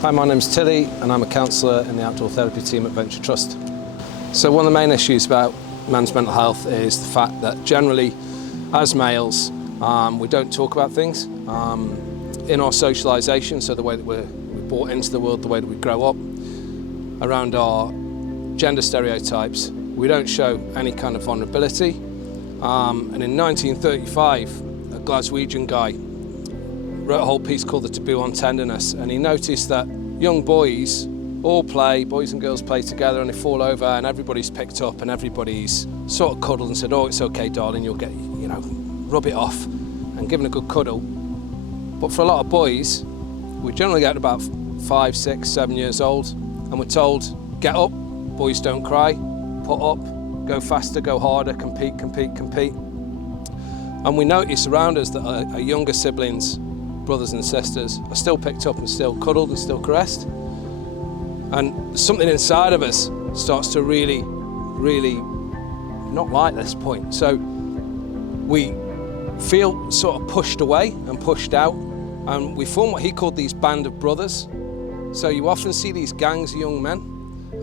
Hi, my name's Tilly and I'm a counsellor in the outdoor therapy team at Venture Trust. So one of the main issues about men's mental health is the fact that generally, as males, we don't talk about things. In our socialization, so the way that we're brought into the world, the way that we grow up, around our gender stereotypes, we don't show any kind of vulnerability. And in 1935, a Glaswegian guy wrote a whole piece called The Taboo on Tenderness, and he noticed that young boys all play, boys and girls play together, and they fall over and everybody's picked up and everybody's sort of cuddled and said, oh, it's okay, darling, you'll get, rub it off, and given a good cuddle. But for a lot of boys, we generally get about 5, 6, 7 years old, and we're told, get up, boys don't cry, put up, go faster, go harder, compete, compete, compete. And we notice around us that our younger siblings, brothers and sisters, are still picked up and still cuddled and still caressed. And something inside of us starts to really not like this point. So we feel sort of pushed away and pushed out, and we form what he called these band of brothers. So you often see these gangs of young men,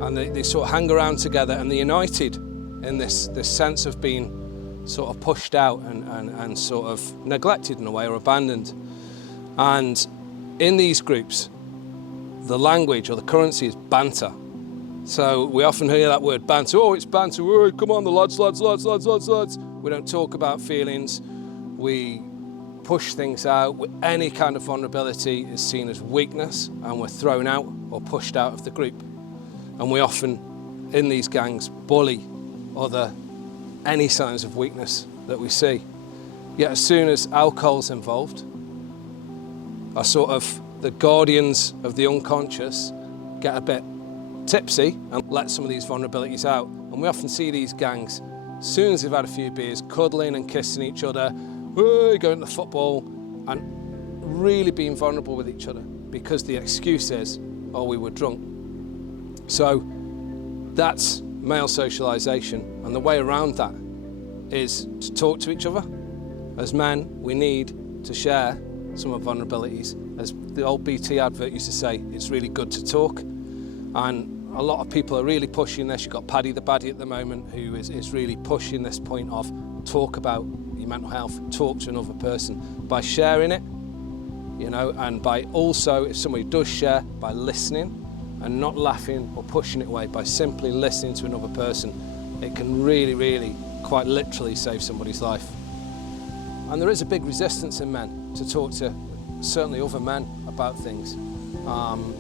and they sort of hang around together, and they're united in this sense of being sort of pushed out and sort of neglected in a way, or abandoned. And in these groups, the language or the currency is banter. So we often hear that word banter. Oh, it's banter. Oh, come on, the lads. We don't talk about feelings. We push things out. Any kind of vulnerability is seen as weakness, and we're thrown out or pushed out of the group. And we often, in these gangs, bully any signs of weakness that we see. Yet as soon as alcohol's involved, are sort of the guardians of the unconscious get a bit tipsy and let some of these vulnerabilities out. And we often see these gangs, as soon as they've had a few beers, cuddling and kissing each other, going to the football, and really being vulnerable with each other, because the excuse is, oh, we were drunk. So that's male socialization, and the way around that is to talk to each other. As men, we need to share some of our vulnerabilities. As the old BT advert used to say, it's really good to talk. And a lot of people are really pushing this. You've got Paddy the Baddie at the moment, who is really pushing this point of talk about your mental health, talk to another person by sharing it, and by also, if somebody does share, by listening and not laughing or pushing it away, by simply listening to another person. It can really, quite literally save somebody's life. And there is a big resistance in men to talk to certainly other men about things. I'm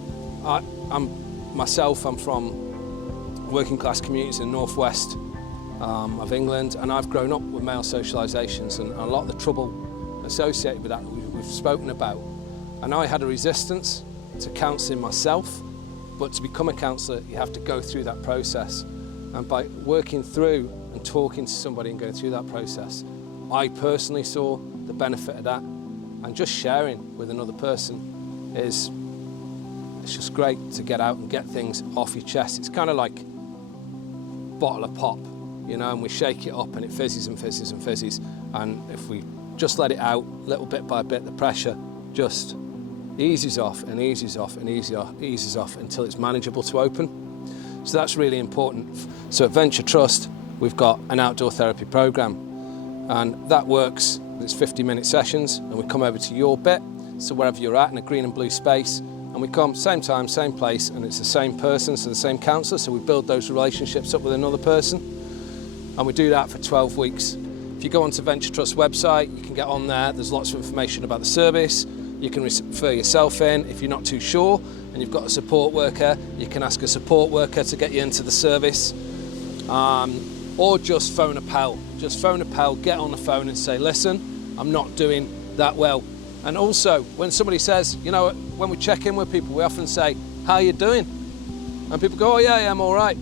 from working class communities in the northwest of England, and I've grown up with male socialisations, and a lot of the trouble associated with that we've spoken about. And I had a resistance to counselling myself, but to become a counsellor you have to go through that process. And by working through and talking to somebody and going through that process, I personally saw the benefit of that, and just sharing with another person it's just great to get out and get things off your chest. It's kind of like a bottle of pop, and we shake it up and it fizzes and fizzes and fizzes, and if we just let it out little bit by bit, the pressure just eases off and eases off and eases off until it's manageable to open. So that's really important. So at Venture Trust, we've got an outdoor therapy program, and that works. It's 50-minute sessions, and we come over to your bit, so wherever you're at in a green and blue space, and we come same time, same place, and it's the same person, so the same counsellor, so we build those relationships up with another person, and we do that for 12 weeks. If you go onto Venture Trust website, you can get on there. There's lots of information about the service. You can refer yourself in. If you're not too sure and you've got a support worker, you can ask a support worker to get you into the service. Or just phone a pal. Just phone a pal, get on the phone and say, listen, I'm not doing that well. And also, when somebody says, when we check in with people, we often say, how are you doing? And people go, oh yeah, I'm all right.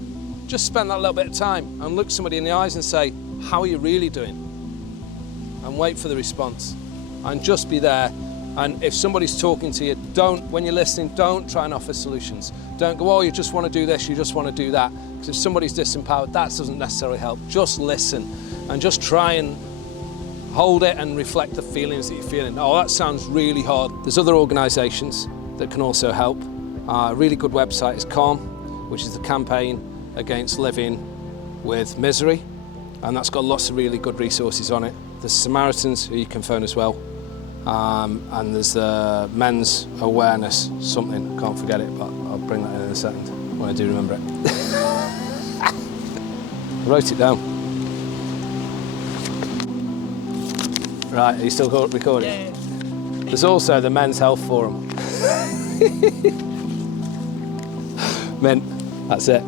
Just spend that little bit of time and look somebody in the eyes and say, how are you really doing? And wait for the response. And just be there. And if somebody's talking to you, when you're listening, don't try and offer solutions. Don't go, oh, you just want to do this, you just want to do that. Because if somebody's disempowered, that doesn't necessarily help. Just listen and just try and hold it and reflect the feelings that you're feeling. Oh, that sounds really hard. There's other organisations that can also help. A really good website is CALM, which is the Campaign Against Living with Misery, and that's got lots of really good resources on it. There's Samaritans, who you can phone as well, and there's the Men's Awareness something, I can't forget it, but I'll bring that in a second when I do remember it. I wrote it down. Right, are you still recording? Yeah. There's also the Men's Health Forum. Mint, that's it.